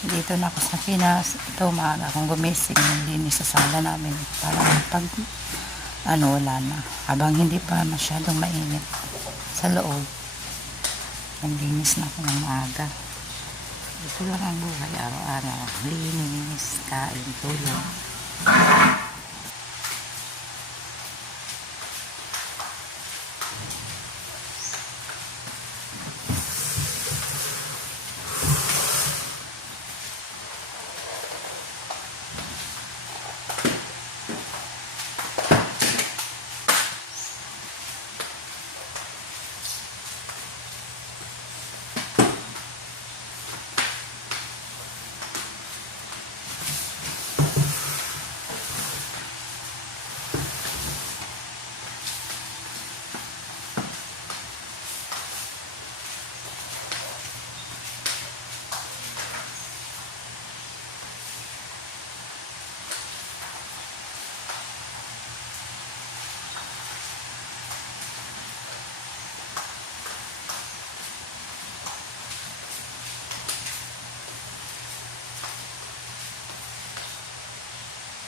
Dito na ako sa Pinas. Ito, maaga akong gumising. Linis sa sala namin. Para pag, wala na. Habang hindi pa masyadong mainit sa loob. Naglinis na ako ng maaga. Ito lang ang buhay araw-araw. Linis, kain, tulog.